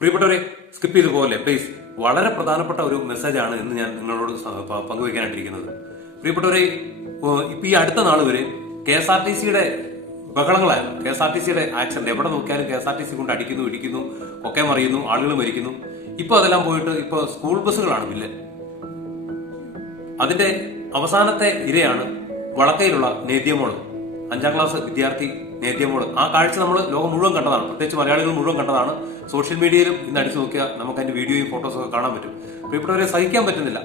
പ്രിയപ്പെട്ടവരെ സ്കിപ്പ് ചെയ്ത് പോലെ പ്ലീസ് വളരെ പ്രധാനപ്പെട്ട ഒരു മെസ്സേജാണ് ഇന്ന് ഞാൻ നിങ്ങളോട് പങ്കുവയ്ക്കാനായിട്ടിരിക്കുന്നത്. പ്രിയപ്പെട്ടവരെ ഇപ്പൊ ഈ അടുത്ത നാൾ വരെ കെ എസ് ആർ ടി സിയുടെ ബഹളങ്ങളായിരുന്നു കെ എസ് ആർ ടി സിയുടെ ആക്സിഡന്റ് എവിടെ നോക്കിയാലും K S R T C കൊണ്ട് അടിക്കുന്നു ഇടിക്കുന്നു ഒക്കെ മറിയുന്നു ആളുകൾ മരിക്കുന്നു. ഇപ്പൊ അതെല്ലാം പോയിട്ട് ഇപ്പൊ സ്കൂൾ ബസ്സുകളാണ് വില്ലൻ അതിന്റെ അവസാനത്തെ ഇരയാണ് വളക്കയിലുള്ള നേദ്യമോൾ. അഞ്ചാം ക്ലാസ് വിദ്യാർത്ഥി നേദ്യമോൾ. ആ കാഴ്ച നമ്മൾ ലോകം മുഴുവൻ കണ്ടതാണ്. പ്രത്യേകിച്ച് മലയാളികൾ മുഴുവൻ കണ്ടതാണ്. സോഷ്യൽ മീഡിയയിലും ഇന്ന് അടിച്ചു നോക്കിയാൽ നമുക്ക് അതിന്റെ വീഡിയോയും ഫോട്ടോസും ഒക്കെ കാണാൻ പറ്റും. പ്രിയപ്പെട്ടവരെ സഹിക്കാൻ പറ്റുന്നില്ല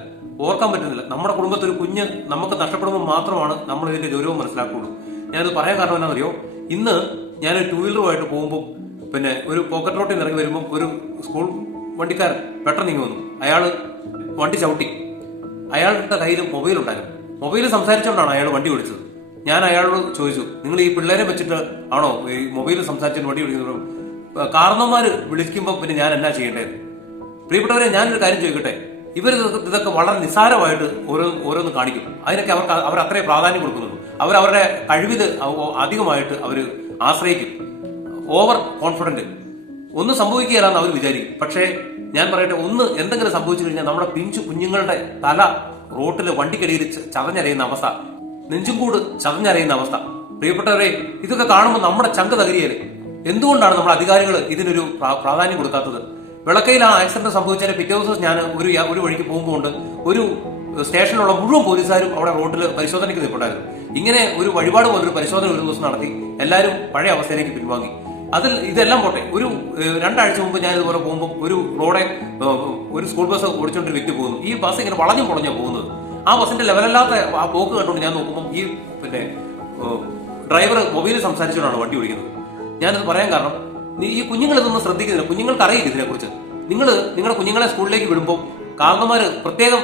ഓർക്കാൻ പറ്റുന്നില്ല. നമ്മുടെ കുടുംബത്തിൽ ഒരു കുഞ്ഞ് നമുക്ക് നഷ്ടപ്പെടുമ്പോൾ മാത്രമാണ് നമ്മൾ ഇതിന്റെ ഗൗരവം മനസ്സിലാക്കുള്ളൂ ഞാനത് പറയാൻ കാരണം എന്താണെന്നറിയോ? ഇന്ന് ഞാൻ ടൂ വീലറുമായിട്ട് പോകുമ്പോൾ പിന്നെ ഒരു പോക്കറ്റ് റോട്ടിൽ ഇറങ്ങി വരുമ്പോൾ ഒരു സ്കൂൾ വണ്ടിക്കാരൻ പെട്ടെന്ന് ഇങ്ങ് വന്നു. അയാൾ വണ്ടി ചവിട്ടി. അയാളുടെ കയ്യിൽ മൊബൈൽ ഉണ്ടായിരുന്നു. മൊബൈൽ സംസാരിച്ചുകൊണ്ടാണ് അയാൾ വണ്ടി ഓടിച്ചത്. ഞാൻ അയാളോട് ചോദിച്ചു നിങ്ങൾ ഈ പിള്ളേരെ വെച്ചിട്ട് ആണോ ഈ മൊബൈൽ സംസാരിച്ചിട്ട് വണ്ടി ഓടിക്കുന്നത്? കാരണന്മാര് വിളിക്കുമ്പോൾ പിന്നെ ഞാൻ എന്നാ ചെയ്യേണ്ടത് പ്രിയപ്പെട്ടവരെ ഞാനൊരു കാര്യം ചോദിക്കട്ടെ? ഇവർ ഇതൊക്കെ വളരെ നിസ്സാരമായിട്ട് ഓരോ ഓരോന്ന് കാണിക്കും. അതിനൊക്കെ അവർക്ക് അവർ അത്രയും പ്രാധാന്യം കൊടുക്കുന്നുള്ളൂ. അവർ അവരുടെ കഴിവിന് അധികമായിട്ട് അവർ ആശ്രയിക്കും. Over confident. ഒന്നും സംഭവിക്കുകയില്ലെന്ന് അവർ വിചാരിക്കും. പക്ഷേ ഞാൻ പറയട്ടെ ഒന്ന് എന്തെങ്കിലും സംഭവിച്ചു കഴിഞ്ഞാൽ നമ്മുടെ പിഞ്ചു കുഞ്ഞുങ്ങളുടെ തല റോട്ടിൽ വണ്ടിക്കടിയിൽ ചതഞ്ഞറിയുന്ന അവസ്ഥ നെഞ്ചും കൂട് ചതഞ്ഞരയുന്ന അവസ്ഥ. പ്രിയപ്പെട്ടവരെ ഇതൊക്കെ കാണുമ്പോൾ നമ്മുടെ ചങ്ക് തകരിയല്ലേ എന്തുകൊണ്ടാണ് നമ്മൾ അധികാരികൾ ഇതിനൊരു പ്രാധാന്യം കൊടുക്കാത്തത്? വിളക്കയിൽ ആ ആക്സിഡന്റ് സംഭവിച്ചതിന് പിറ്റേ ദിവസം ഞാൻ ഒരു ഒരു വഴിക്ക് പോകുമ്പോൾ ഒരു സ്റ്റേഷനിലുള്ള മുഴുവൻ പോലീസുകാരും അവിടെ റോഡിൽ പരിശോധനയ്ക്ക് നിൽപ്പുണ്ടായിരുന്നു. ഇങ്ങനെ ഒരു വഴിപാട് പോലൊരു പരിശോധന ഒരു ദിവസം നടത്തി എല്ലാവരും പഴയ അവസ്ഥയിലേക്ക് പിൻവാങ്ങി. അതിൽ ഇതെല്ലാം പോട്ടെ ഒരു രണ്ടാഴ്ച മുമ്പ് ഞാൻ ഇതുപോലെ പോകുമ്പോൾ ഒരു റോഡെ ഒരു സ്കൂൾ ബസ് ഓടിച്ചുകൊണ്ട് വ്യക്തി പോകുന്നു. ഈ ബസ് ഇങ്ങനെ വളഞ്ഞു പൊളഞ്ഞാ പോകുന്നത്. ആ ബസ്സിന്റെ ലെവലല്ലാത്ത ആ പോക്ക് കണ്ടുകൊണ്ട് ഞാൻ നോക്കുമ്പോൾ ഈ പിന്നെ ഡ്രൈവർ മൊബൈലിൽ സംസാരിച്ചുകൊണ്ടാണ് വണ്ടി ഓടിക്കുന്നത്. ഞാനത് പറയാൻ കാരണം ഈ കുഞ്ഞുങ്ങൾ ഇതൊന്നും ശ്രദ്ധിക്കുന്നില്ല. കുഞ്ഞുങ്ങൾക്ക് അറിയില്ല ഇതിനെക്കുറിച്ച്. നിങ്ങൾ നിങ്ങളുടെ കുഞ്ഞുങ്ങളെ സ്കൂളിലേക്ക് വിടുമ്പോൾ കാർന്നമാർ പ്രത്യേകം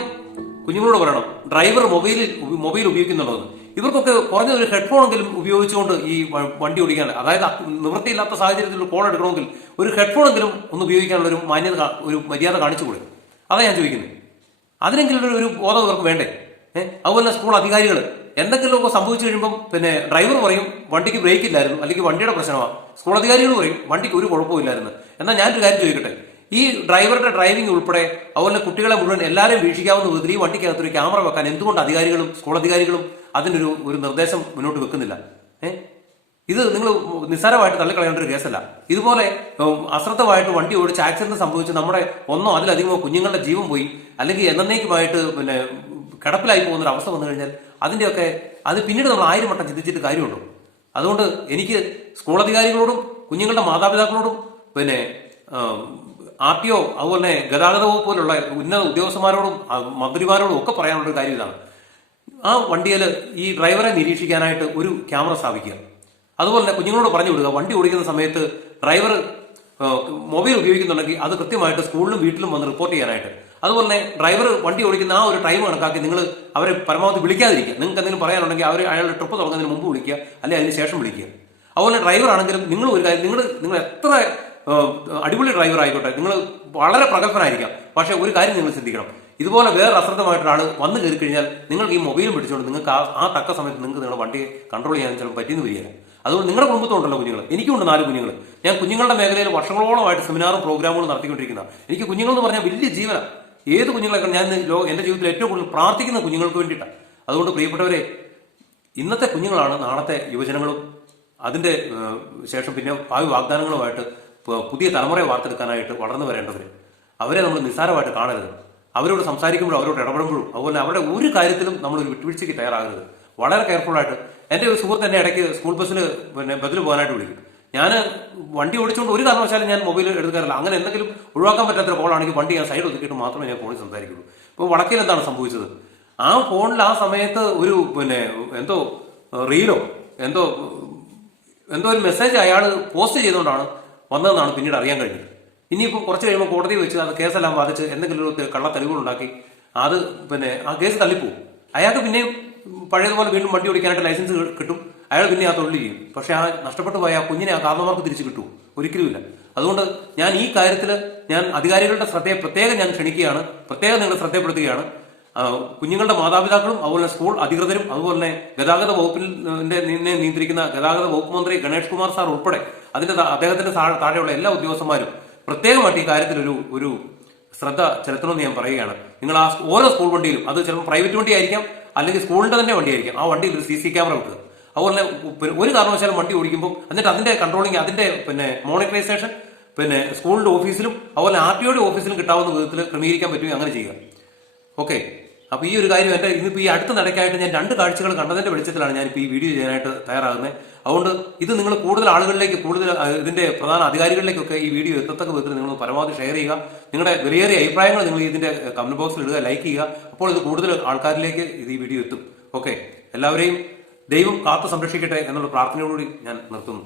കുഞ്ഞുങ്ങളോട് പറയണം. ഡ്രൈവർ മൊബൈലിൽ മൊബൈൽ ഉപയോഗിക്കുന്നുണ്ടോ ഇവർക്കൊക്കെ കുറഞ്ഞ ഒരു ഹെഡ്ഫോണെങ്കിലും ഉപയോഗിച്ചുകൊണ്ട് ഈ വണ്ടി ഓടിക്കാൻ അതായത് നിവൃത്തിയില്ലാത്ത സാഹചര്യത്തിൽ കോൾ എടുക്കണമെങ്കിൽ ഒരു ഹെഡ്ഫോണെങ്കിലും ഒന്ന് ഉപയോഗിക്കാനുള്ള ഒരു മാന്യത ഒരു മര്യാദ കാണിച്ചു കൊടുക്കും. അതാണ് ഞാൻ ചോദിക്കുന്നത് അതിനെങ്കിലും ഒരു- ബോധം ഇവർക്ക് വേണ്ടേ? അതുപോലെ സ്കൂൾ അധികാരികൾ എന്തെങ്കിലുമൊക്കെ സംഭവിച്ചു കഴിയുമ്പം പിന്നെ ഡ്രൈവർ പറയും വണ്ടിക്ക് ബ്രേക്ക് ഇല്ലായിരുന്നു. അല്ലെങ്കിൽ വണ്ടിയുടെ പ്രശ്നമാണ് സ്കൂൾ അധികാരികൾ പറയും വണ്ടിക്ക് ഒരു കുഴപ്പമില്ലായിരുന്നു എന്നാൽ ഞാനൊരു കാര്യം ചോദിക്കട്ടെ? ഈ ഡ്രൈവറുടെ ഡ്രൈവിംഗ് ഉൾപ്പെടെ അതുപോലെ കുട്ടികളെ മുഴുവൻ എല്ലാവരെയും വീക്ഷിക്കാവുന്ന വിധത്തിൽ ഈ വണ്ടിക്കകത്ത് ഒരു ക്യാമറ വെക്കാൻ എന്തുകൊണ്ട് അധികാരികളും സ്കൂൾ അധികാരികളും അതിനൊരു ഒരു നിർദ്ദേശം മുന്നോട്ട് വെക്കുന്നില്ല? ഇത് നിങ്ങൾ നിസ്സാരമായിട്ട് തള്ളിക്കളയേണ്ട ഒരു കേസല്ല. ഇതുപോലെ അശ്രദ്ധമായിട്ട് വണ്ടി ഓടിച്ച് ആക്സിഡന്റ് സംഭവിച്ച് നമ്മുടെ ഒന്നോ അതിലധികമോ കുഞ്ഞുങ്ങളുടെ ജീവൻ പോയി അല്ലെങ്കിൽ എന്നേക്കുമായിട്ട് പിന്നെ കിടപ്പിലായി പോകുന്ന ഒരു അവസ്ഥ വന്നു കഴിഞ്ഞാൽ അതിന്റെയൊക്കെ അത് പിന്നീട് നമ്മൾ ആയിരം വട്ടം ചിന്തിച്ചിട്ട് കാര്യമുണ്ടോ? അതുകൊണ്ട് എനിക്ക് സ്കൂൾ അധികാരികളോടും കുഞ്ഞുങ്ങളുടെ മാതാപിതാക്കളോടും പിന്നെ ആർ ടി ഒ അതുപോലെ തന്നെ ഗതാഗത പോലുള്ള ഉന്നത ഉദ്യോഗസ്ഥന്മാരോടും മന്ത്രിമാരോടും ഒക്കെ പറയാനുള്ള ഒരു കാര്യം ഇതാണ്. ആ വണ്ടിയിൽ ഈ ഡ്രൈവറെ നിരീക്ഷിക്കാനായിട്ട് ഒരു ക്യാമറ സ്ഥാപിക്കുക. അതുപോലെ തന്നെ കുഞ്ഞുങ്ങളോട് പറഞ്ഞു വിടുക. വണ്ടി ഓടിക്കുന്ന സമയത്ത് ഡ്രൈവർ മൊബൈൽ ഉപയോഗിക്കുന്നുണ്ടെങ്കിൽ അത് കൃത്യമായിട്ട് സ്കൂളിലും വീട്ടിലും വന്ന് റിപ്പോർട്ട് ചെയ്യാനായിട്ട്. അതുപോലെ ഡ്രൈവർ വണ്ടി ഓടിക്കുന്ന ആ ഒരു ടൈം കണക്കാക്കി നിങ്ങൾ അവരെ പരമാവധി വിളിക്കാതിരിക്കുക. നിങ്ങൾക്ക് എന്തെങ്കിലും പറയാനുണ്ടെങ്കിൽ അവർ അയാളുടെ ട്രിപ്പ് തുടങ്ങുന്നതിന് മുമ്പ് വിളിക്കുക അല്ലെങ്കിൽ അതിന് ശേഷം വിളിക്കുക. അതുപോലെ ഡ്രൈവർ ആണെങ്കിലും നിങ്ങൾ ഒരു കാര്യം നിങ്ങൾ നിങ്ങൾ എത്ര അടിപൊളി ഡ്രൈവർ ആയിക്കോട്ടെ നിങ്ങൾ വളരെ പ്രഗത്ഭനായിരിക്കാം. പക്ഷേ ഒരു കാര്യം നിങ്ങൾ ശ്രദ്ധിക്കണം. ഇതുപോലെ വേറെ അശ്രദ്ധമായിട്ടൊരാൾ വന്നു കയറി കഴിഞ്ഞാൽ നിങ്ങൾക്ക് ഈ മൊബൈൽ പിടിച്ചുകൊണ്ട് നിങ്ങൾക്ക് ആ- ആ തക്ക സമയത്ത് നിങ്ങൾക്ക് നിങ്ങളുടെ വണ്ടിയെ കൺട്രോൾ ചെയ്യാൻ ചിലപ്പോൾ പറ്റിയെന്ന് വരികയില്ല. അതുകൊണ്ട് നിങ്ങളുടെ കുടുംബത്തോണ്ടല്ലോ കുഞ്ഞുങ്ങൾ എനിക്കുണ്ട് നാല് കുഞ്ഞുങ്ങൾ ഞാൻ കുഞ്ഞുങ്ങളുടെ മേഖലയിൽ വർഷങ്ങളോളമായിട്ട് സെമിനാറും പ്രോഗ്രാമുകളും നടത്തിക്കൊണ്ടിരിക്കുന്ന. എനിക്ക് കുഞ്ഞുങ്ങൾ എന്ന് പറഞ്ഞാൽ വലിയ ജീവനാണ് ഏത് കുഞ്ഞുങ്ങളെ ഞാൻ എന്റെ ജീവിതത്തിൽ ഏറ്റവും കൂടുതൽ പ്രാർത്ഥിക്കുന്ന കുഞ്ഞുങ്ങൾക്ക് വേണ്ടിയിട്ടാണ്. അതുകൊണ്ട് പ്രിയപ്പെട്ടവരെ ഇന്നത്തെ കുഞ്ഞുങ്ങളാണ് നാളത്തെ യുവജനങ്ങളും അതിന്റെ ശേഷം പിന്നെ ഭാവി വാഗ്ദാനങ്ങളുമായിട്ട് പുതിയ തലമുറയെ വാർത്തെടുക്കാനായിട്ട് വളർന്നു വരേണ്ടവർ അവരെ നമ്മൾ നിസ്സാരമായിട്ട് കാണരുത്. അവരോട് സംസാരിക്കുമ്പോഴും അവരോട് ഇടപെടുമ്പോഴും അതുപോലെ അവരുടെ ഒരു കാര്യത്തിലും നമ്മൾ ഒരു വിട്ടുവീഴ്ചയ്ക്ക് തയ്യാറാകരുത്. വളരെ കെയർഫുൾ ആയിട്ട് എന്റെ ഒരു സുഹൃത്ത് എന്നെ ഇടയ്ക്ക് സ്കൂൾ ബസ്സിൽ പിന്നെ ബദൽ പോകാനായിട്ട് വിളിക്കും. ഞാൻ വണ്ടി ഓടിച്ചുകൊണ്ട് ഒരു കാരണവശാലും ഞാൻ മൊബൈൽ എടുക്കാറില്ല. അങ്ങനെ എന്തെങ്കിലും ഒഴിവാക്കാൻ പറ്റാത്ത കോളാണെങ്കിൽ വണ്ടി ഞാൻ സൈഡ് ഒതുക്കിയിട്ട് മാത്രമേ ഞാൻ ഫോണിൽ സംസാരിക്കുള്ളൂ. ഇപ്പോൾ വടക്കയിൽ എന്താണ് സംഭവിച്ചത്? ആ ഫോണിൽ ആ സമയത്ത് ഒരു പിന്നെ എന്തോ റീലോ എന്തോ എന്തോ ഒരു മെസ്സേജ് അയാൾ പോസ്റ്റ് ചെയ്തുകൊണ്ടാണ് വന്നതെന്നാണ് പിന്നീട് അറിയാൻ കഴിഞ്ഞത്. ഇനിയിപ്പോൾ കുറച്ച് കഴിയുമ്പോൾ കോടതി വെച്ച് അത് കേസെല്ലാം ബാധിച്ച് എന്തെങ്കിലും ഒരു കള്ള തെളിവുകൾ ഉണ്ടാക്കി അത് പിന്നെ ആ കേസ് തള്ളിപ്പോവും. അയാൾക്ക് പിന്നെയും പഴയതുപോലെ വീണ്ടും വണ്ടി ഓടിക്കാനായിട്ട് ലൈസൻസ് കിട്ടും. അയാൾ പിന്നെ ആ തൊഴിൽ ചെയ്യും. പക്ഷെ ആ നഷ്ടപ്പെട്ടു പോയ ആ കുഞ്ഞിനെ ആ കാരണവർക്ക് തിരിച്ചു കിട്ടും ഒരിക്കലുമില്ല അതുകൊണ്ട് ഞാൻ ഈ കാര്യത്തിൽ ഞാൻ അധികാരികളുടെ ശ്രദ്ധയെ പ്രത്യേകം ഞാൻ ക്ഷണിക്കുകയാണ്. പ്രത്യേകം നിങ്ങൾ ശ്രദ്ധപ്പെടുത്തുകയാണ് കുഞ്ഞുങ്ങളുടെ മാതാപിതാക്കളും അതുപോലെ സ്കൂൾ അധികൃതരും അതുപോലെ തന്നെ ഗതാഗത വകുപ്പിന്റെ നിന്നെ നിയന്ത്രിക്കുന്ന ഗതാഗത വകുപ്പ് മന്ത്രി ഗണേഷ് കുമാർ സാർ ഉൾപ്പെടെ അതിന്റെ അദ്ദേഹത്തിന്റെ താഴെയുള്ള എല്ലാ ഉദ്യോഗസ്ഥന്മാരും പ്രത്യേകമായിട്ട് ഈ കാര്യത്തിൽ ഒരു ഒരു ശ്രദ്ധ ചെലുത്തണമെന്ന് ഞാൻ പറയുകയാണ്. നിങ്ങൾ ആ ഓരോ സ്കൂൾ വണ്ടിയിലും അത് ചിലപ്പോൾ പ്രൈവറ്റ് വണ്ടി ആയിരിക്കാം അല്ലെങ്കിൽ സ്കൂളിന്റെ തന്നെ വണ്ടി ആയിരിക്കാം ആ വണ്ടിയിൽ ഒരു സി സി ക്യാമറ വെക്കുക അതുപോലെ ഒരു കാരണവശാലും വണ്ടി ഓടിക്കുമ്പോൾ എന്നിട്ട് അതിന്റെ കൺട്രോളിങ് അതിന്റെ പിന്നെ മോണിറ്ററൈസേഷൻ പിന്നെ സ്കൂളിന്റെ ഓഫീസിലും അതുപോലെ ആർ ടി ഓഫീസിലും കിട്ടാവുന്ന വിധത്തിൽ ക്രമീകരിക്കാൻ പറ്റുമെങ്കിൽ അങ്ങനെ ചെയ്യുക. ഓക്കെ അപ്പൊ ഈ ഒരു കാര്യം എന്റെ ഇന്നിപ്പോ ഈ അടുത്ത നടക്കായിട്ട് ഞാൻ രണ്ട് കാഴ്ചകൾ കണ്ടതിന്റെ വെളിച്ചത്തിലാണ് ഞാൻ ഈ വീഡിയോ ചെയ്യാനായിട്ട് തയ്യാറാകുന്നത്. അതുകൊണ്ട് ഇത് നിങ്ങൾ കൂടുതൽ ആളുകളിലേക്ക് കൂടുതൽ ഇതിന്റെ പ്രധാന അധികാരികളിലേക്കൊക്കെ ഈ വീഡിയോ എത്തത്തക്ക വിധത്തിൽ നിങ്ങൾ പരമാവധി ഷെയർ ചെയ്യുക. നിങ്ങളുടെ വിലയേറിയ അഭിപ്രായങ്ങൾ നിങ്ങൾ ഇതിന്റെ കമന്റ് ബോക്സിൽ ഇടുക ലൈക്ക് ചെയ്യുക. അപ്പോൾ ഇത് കൂടുതൽ ആൾക്കാരിലേക്ക് ഇത് ഈ വീഡിയോ എത്തും. ഓക്കെ എല്ലാവരെയും ദൈവം കാത്തു സംരക്ഷിക്കട്ടെ എന്നുള്ള പ്രാർത്ഥനയോടുകൂടി ഞാൻ നിർത്തുന്നു.